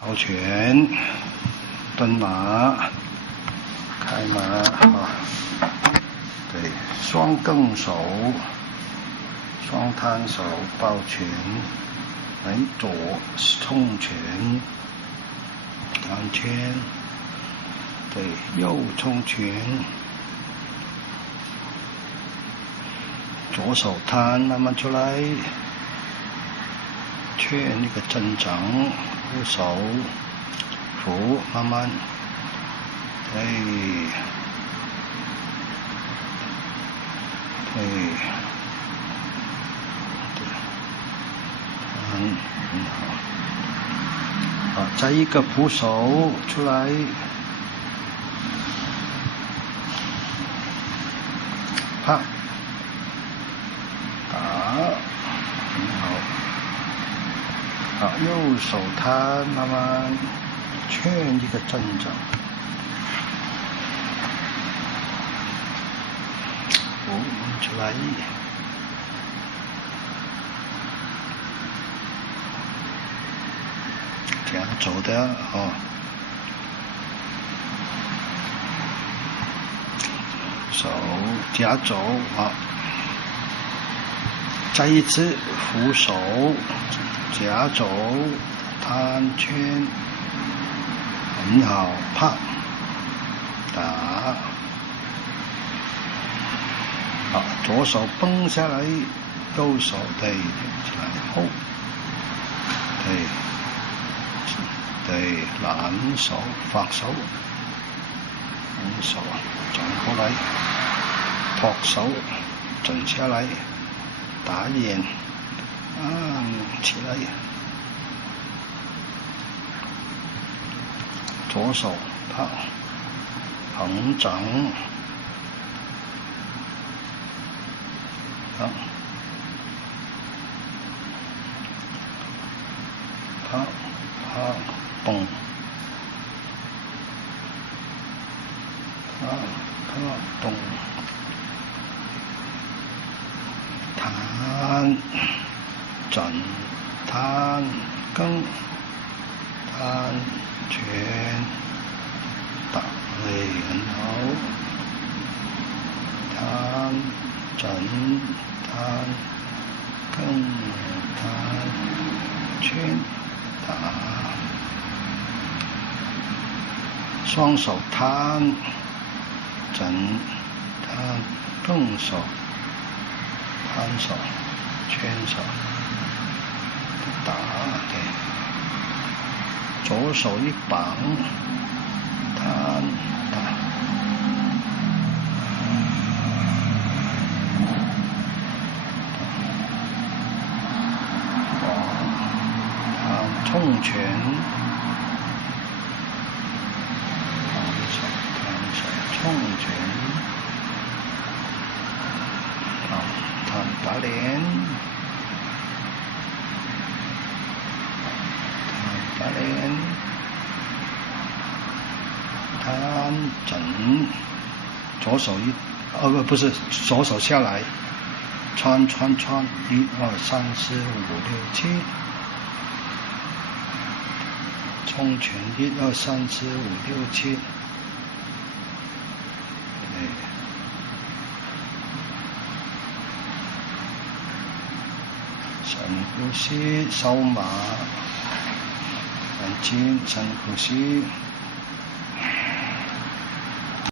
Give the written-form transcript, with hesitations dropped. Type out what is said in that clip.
抱拳，蹲马，开马啊，对，双更手，双摊手抱拳，左冲拳，两圈，对，右冲拳，左手摊慢慢出来，圈一个正掌，右手扶慢慢，对，对，很好，好，再一个扶手出来，啪，打，很好，好，右手摊慢慢圈一个正掌，扶出来。这样走的哦，手夹走啊，再一次扶手夹走摊圈，很好，啪打，好，左手绷下来，右手对起来后，对。对，拦手發手，攔手轉過來，托手轉下來，打眼，起來，左手拍，橫掌，好，拍拍。蹦，蹦，彈，轉，彈，更，彈，拳，打，很好，彈，轉，彈，更，彈，拳，打。雙手攤，整攤，更手，攤手，圈手，打，對，左手一綁，攤，打，攤，衝拳。衝拳，好，彈打臉，彈打臉，彈整，左手不是，左手下來，穿，1、2、3、4、5、6、7，衝拳1、2、3、4、5、6、7。深呼吸，收馬，眼睛深呼吸。